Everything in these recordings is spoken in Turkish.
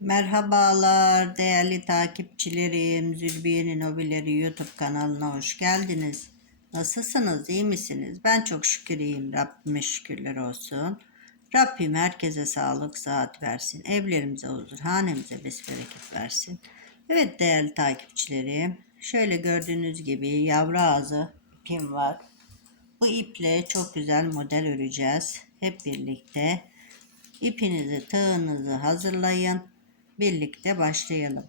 Merhabalar değerli takipçilerim. Zülbiye'nin Hobileri YouTube kanalına hoş geldiniz. Nasılsınız? iyi misiniz? Ben çok şükür iyiyim. Rabbime şükürler olsun. Rabbim herkese sağlık, saat versin. Evlerimize huzur, hanemize besbereket versin. Evet değerli takipçilerim. Şöyle gördüğünüz gibi yavru ağzı ipim var. Bu iple çok güzel model öreceğiz. Hep birlikte. İpinizi, tığınızı hazırlayın. Birlikte başlayalım.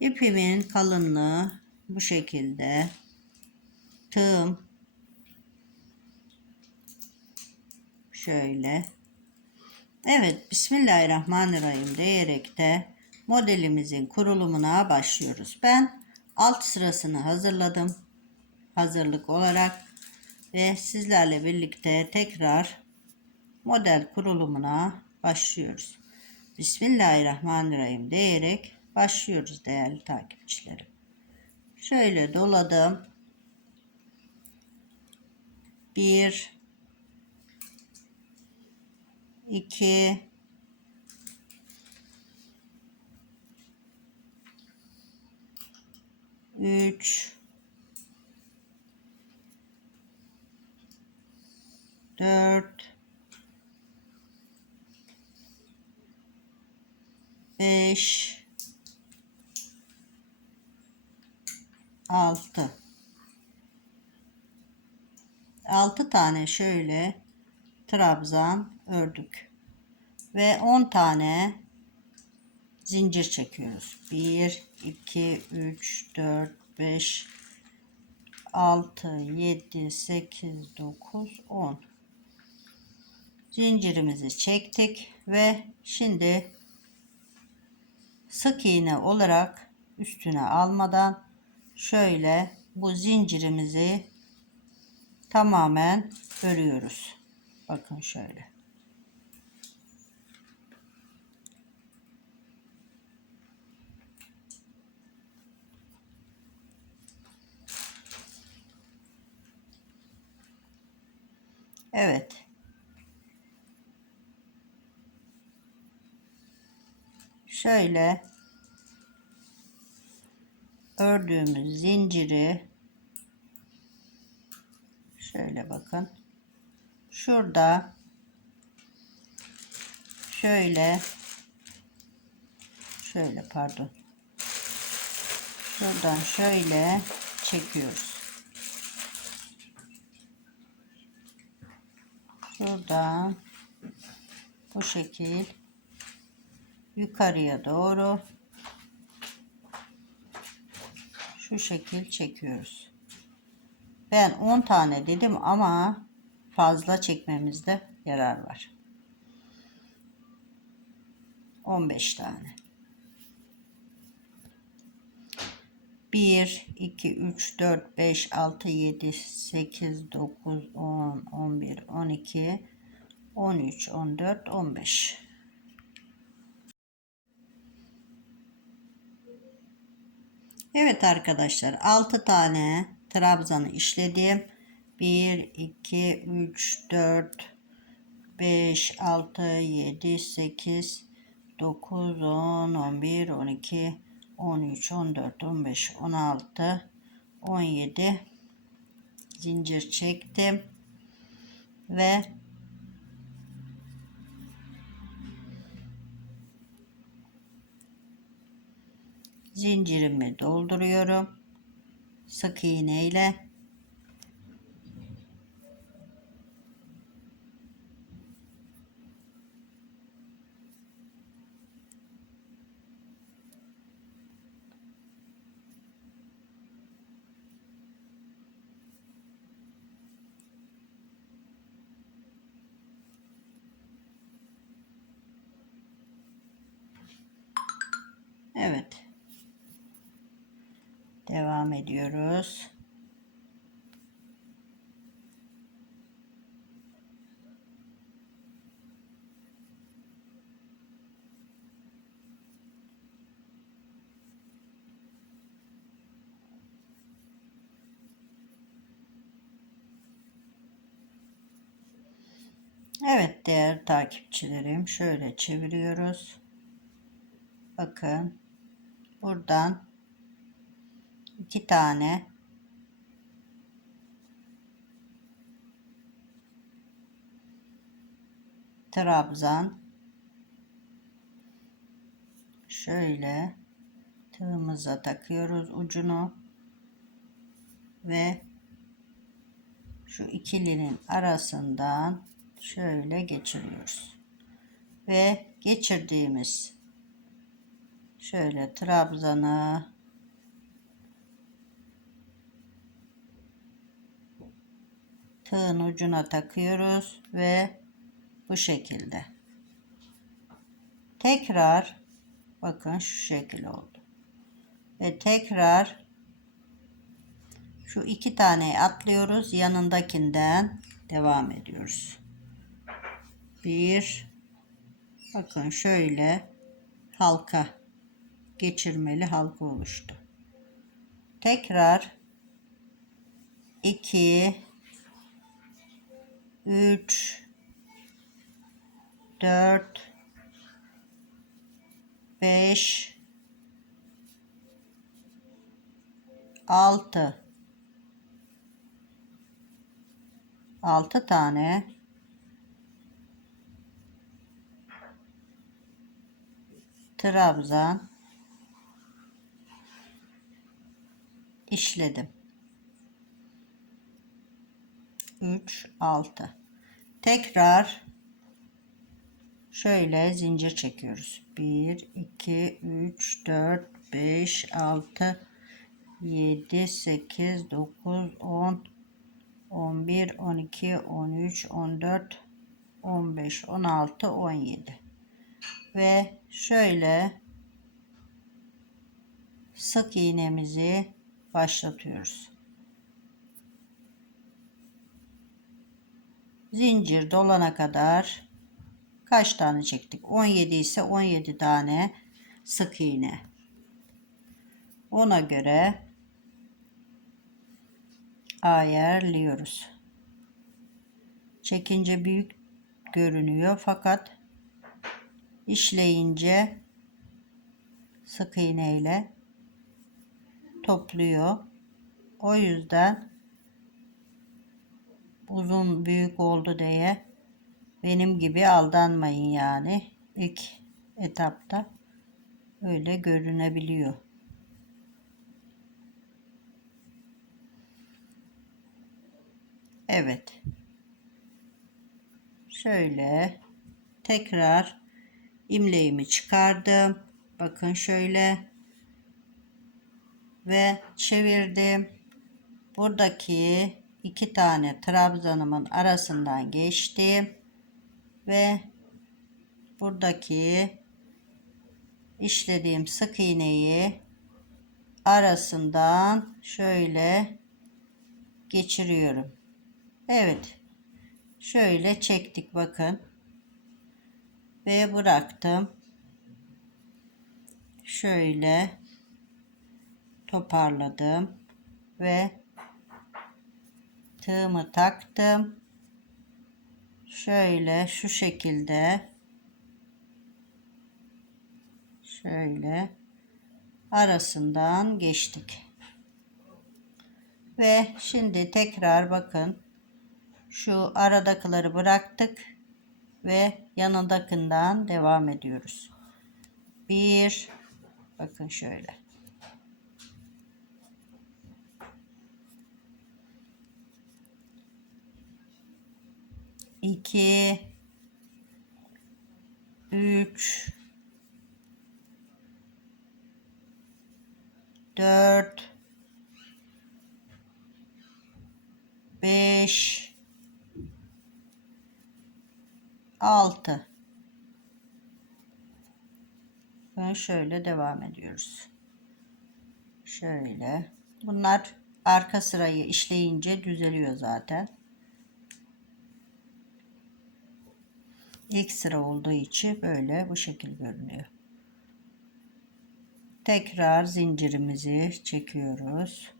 İpimin kalınlığı bu şekilde. Tığım şöyle. Evet, Bismillahirrahmanirrahim diyerek de modelimizin kurulumuna başlıyoruz. Ben alt sırasını hazırladım. Hazırlık olarak ve sizlerle birlikte tekrar model kurulumuna başlıyoruz. Bismillahirrahmanirrahim diyerek başlıyoruz değerli takipçilerim. Şöyle doladım. Bir, iki, üç, dört, beş, altı. Altı tane şöyle trabzan ördük. Ve on tane zincir çekiyoruz. Bir, iki, üç, dört, beş, altı, yedi, sekiz, dokuz, on. Zincirimizi çektik ve şimdi sık iğne olarak üstüne almadan şöyle bu zincirimizi tamamen örüyoruz. Bakın şöyle. Evet. Şöyle ördüğümüz zinciri şöyle bakın. Şurada şöyle şöyle pardon. Şuradan şöyle çekiyoruz. Şuradan bu şekil yukarıya doğru şu şekil çekiyoruz. Ben 10 tane dedim ama fazla çekmemizde yarar var. 15 tane. 1, 2, 3, 4, 5, 6, 7, 8, 9, 10, 11, 12, 13, 14, 15. Evet arkadaşlar 6 tane trabzanı işledim. 1, 2, 3, 4, 5, 6, 7, 8, 9, 10, 11, 12, 13, 14, 15, 16, 17 zincir çektim ve zincirimi dolduruyorum sık iğne ile Evet. Devam ediyoruz. Evet değerli takipçilerim şöyle çeviriyoruz. bakın buradan iki tane. Trabzan. Şöyle tığımıza takıyoruz ucunu. Ve şu ikilinin arasından şöyle geçiriyoruz. Ve geçirdiğimiz şöyle trabzanı tığın ucuna takıyoruz ve bu şekilde. Tekrar bakın şu şekil oldu. Ve tekrar şu iki taneyi atlıyoruz. Yanındakinden devam ediyoruz. Bir bakın şöyle halka geçirmeli halka oluştu. Tekrar 2 3 4 5 6 6 tane. Trabzan işledim. 3 6 tekrar şöyle zincir çekiyoruz. 1 2 3 4 5 6 7 8 9 10 11 12 13 14 15 16 17 ve şöyle sık iğnemizi başlatıyoruz. Zincir dolana kadar kaç tane çektik? 17 ise 17 tane sık iğne. Ona göre ayarlıyoruz. Çekince büyük görünüyor fakat işleyince sık iğne ile topluyor. O yüzden uzun büyük oldu diye benim gibi aldanmayın yani. ilk etapta öyle görünebiliyor. Evet. Şöyle tekrar imleğimi çıkardım. Bakın şöyle ve çevirdim. Buradaki iki tane trabzanımın arasından geçtim ve buradaki işlediğim sık iğneyi arasından şöyle geçiriyorum. Evet. Şöyle çektik bakın. Ve bıraktım. Şöyle toparladım ve tığımı taktım. Şöyle şu şekilde şöyle arasından geçtik. Ve şimdi tekrar bakın şu aradakileri bıraktık ve yanındakinden devam ediyoruz. Bir bakın şöyle. 2 3 4 5 6 ve şöyle devam ediyoruz. Şöyle. Bunlar arka sırayı işleyince düzeliyor zaten. İlk sıra olduğu için böyle bu şekil görünüyor. Tekrar zincirimizi çekiyoruz.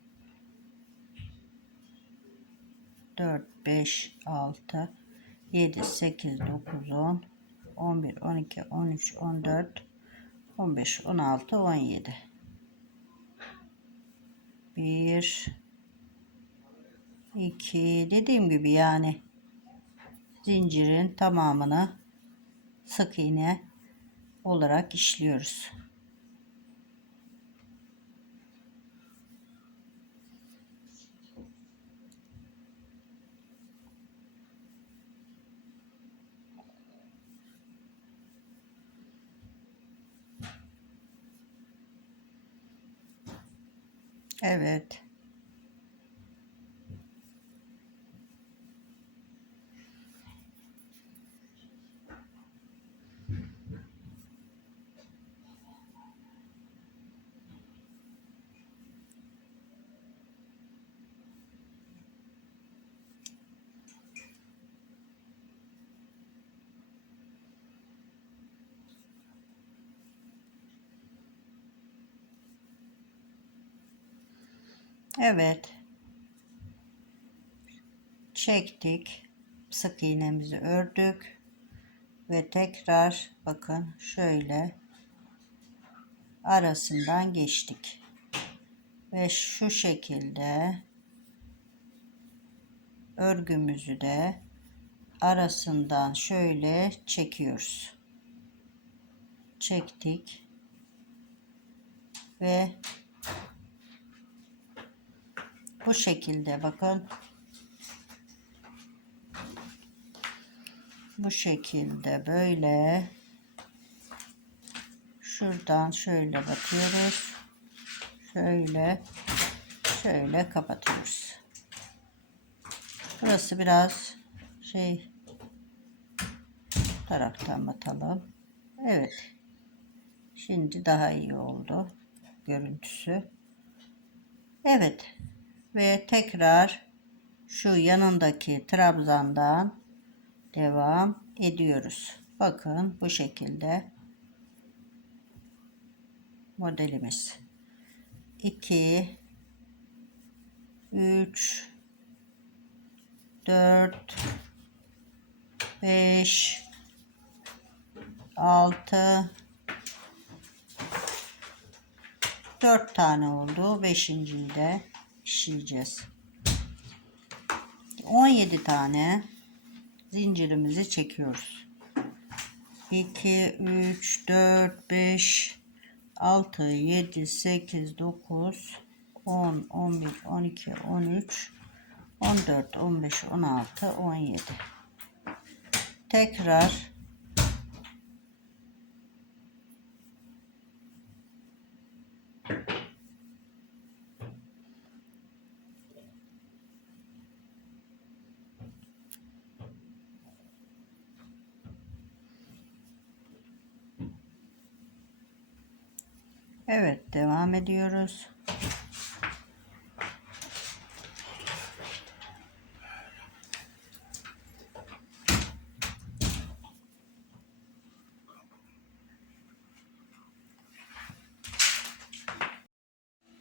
4 5 6 7 8 9 10 11 12 13 14 15, 16, 17. 1 2 dediğim gibi yani zincirin tamamını sık iğne olarak işliyoruz. Evet. Evet. Çektik. Sık iğnemizi ördük. Ve tekrar bakın şöyle arasından geçtik. Ve şu şekilde örgümüzü de arasından şöyle çekiyoruz. Çektik. Ve bu şekilde bakın. Bu şekilde böyle şuradan şöyle batıyoruz. Şöyle şöyle kapatıyoruz. Burası biraz şey taraftan batalım. Evet. Şimdi daha iyi oldu görüntüsü. Evet ve tekrar şu yanındaki trabzandan devam ediyoruz. Bakın bu şekilde modelimiz 2 3 4 5 6 4 tane oldu. Beşinciyi de işleyeceğiz. 17 tane zincirimizi çekiyoruz. 2 3 4 5 6 7 8 9 10 11 12 13 14 15 16 17 tekrar Evet devam ediyoruz.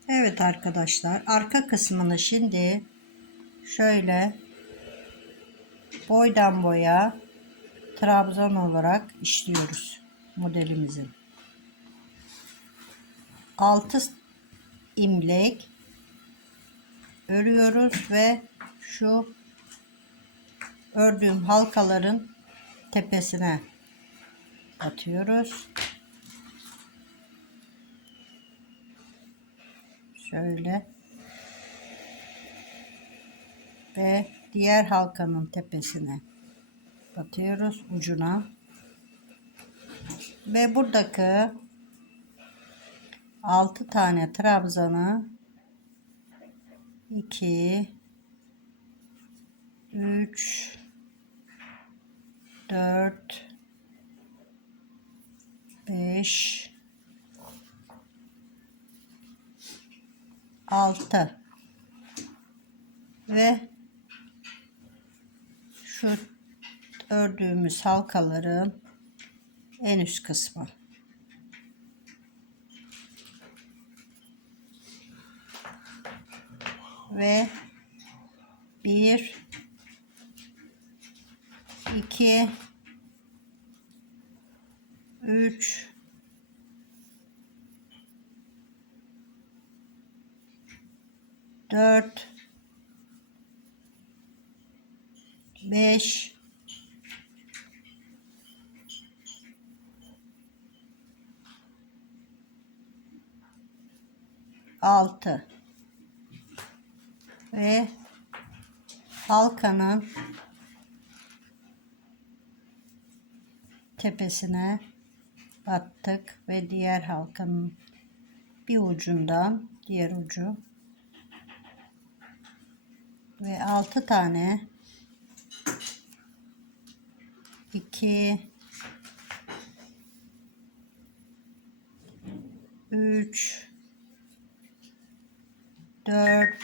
Evet arkadaşlar arka kısmını şimdi şöyle boydan boya trabzan olarak işliyoruz modelimizin. 6 imlek örüyoruz ve şu ördüğüm halkaların tepesine atıyoruz. Şöyle ve diğer halkanın tepesine batıyoruz ucuna ve buradaki 6 tane trabzanı. 2 3 4 5 6 ve şu ördüğümüz halkaların en üst kısmı ve bir iki üç dört tepesine battık ve diğer halkanın bir ucundan diğer ucu ve 6 tane 2 3 4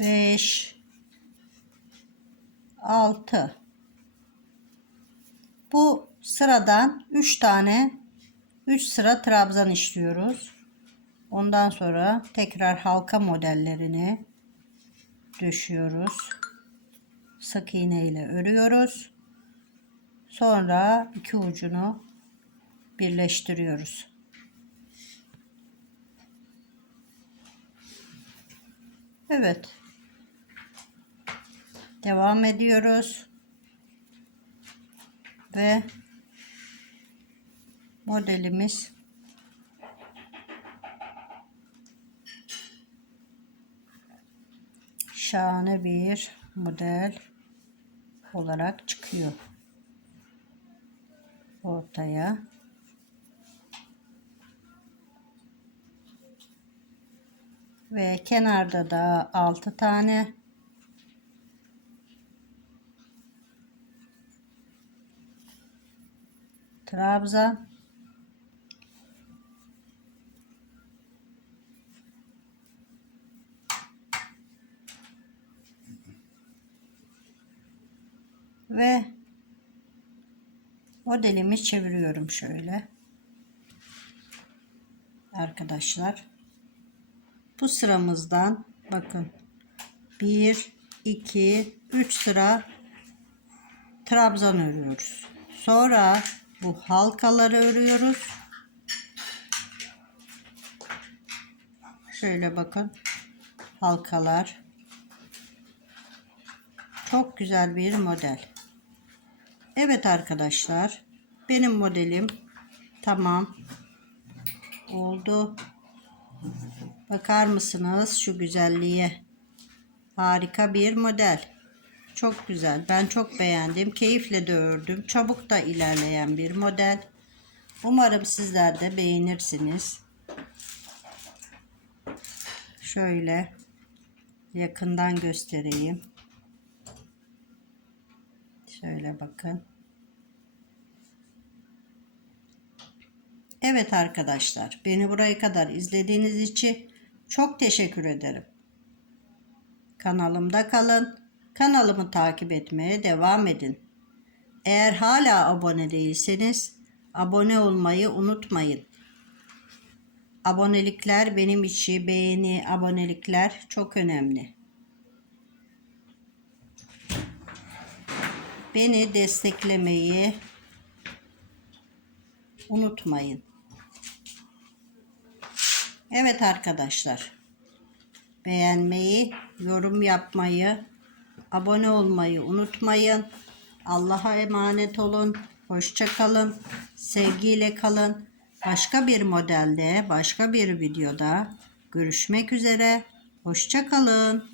5 6 Bu sıradan 3 tane 3 sıra trabzan işliyoruz. Ondan sonra tekrar halka modellerini döşüyoruz. Sık iğne ile örüyoruz. Sonra iki ucunu birleştiriyoruz. Evet. Devam ediyoruz. Ve modelimiz. Şahane bir model olarak çıkıyor. Ortaya. Ve kenarda da 6 tane. Trabzan ve modelimi çeviriyorum şöyle. Arkadaşlar bu sıramızdan bakın. 1 2 3 sıra trabzan örüyoruz. Sonra bu halkaları örüyoruz. Şöyle bakın halkalar. Çok güzel bir model Evet arkadaşlar benim modelim tamam. Oldu. Bakar mısınız şu güzelliğe? Harika bir model. Çok güzel. Ben çok beğendim. Keyifle de ördüm. Çabuk da ilerleyen bir model. Umarım sizler de beğenirsiniz. Şöyle yakından göstereyim Şöyle bakın. Evet arkadaşlar, beni buraya kadar izlediğiniz için çok teşekkür ederim. Kanalımda kalın. Kanalımı takip etmeye devam edin. Eğer hala abone değilseniz abone olmayı unutmayın. Abonelikler benim için beğeni, abonelikler çok önemli. Beni desteklemeyi unutmayın. Evet arkadaşlar. Beğenmeyi, yorum yapmayı, abone olmayı unutmayın. Allah'a emanet olun. Hoşça kalın. Sevgiyle kalın. Başka bir modelde, başka bir videoda görüşmek üzere. Hoşça kalın.